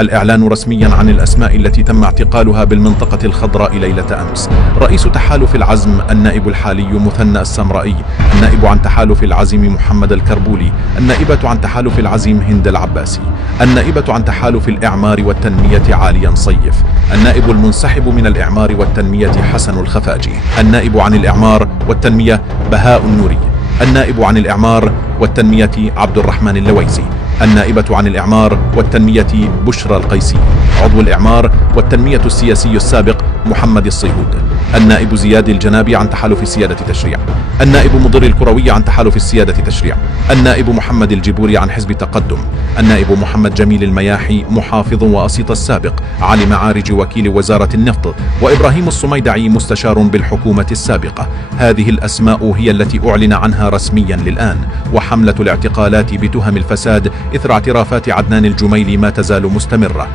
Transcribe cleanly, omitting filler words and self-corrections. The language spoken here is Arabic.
الإعلان رسميا عن الأسماء التي تم اعتقالها بالمنطقة الخضراء ليلة أمس. رئيس تحالف العزم النائب الحالي مثنى السمرائي، النائب عن تحالف العزم محمد الكربولي، النائبة عن تحالف العزم هند العباسي، النائبة عن تحالف الإعمار والتنمية عاليا صيف، النائب المنسحب من الإعمار والتنمية حسن الخفاجي، النائب عن الإعمار والتنمية بهاء النوري، النائب عن الإعمار والتنمية عبد الرحمن اللويزي، النائبة عن الإعمار والتنمية بشرى القيسي، عضو الإعمار والتنمية السياسي السابق محمد الصيهود، النائب زياد الجنابي عن تحالف السيادة تشريع، النائب مضر الكروي عن تحالف السيادة تشريع، النائب محمد الجبوري عن حزب تقدم، النائب محمد جميل المياحي محافظ وأسيط السابق، علي معارج وكيل وزارة النفط، وإبراهيم الصميدعي مستشار بالحكومة السابقة. هذه الأسماء هي التي أعلن عنها رسميا للآن. وحملة الاعتقالات بتهم الفساد إثر اعترافات عدنان الجميلي ما تزال مستمرة.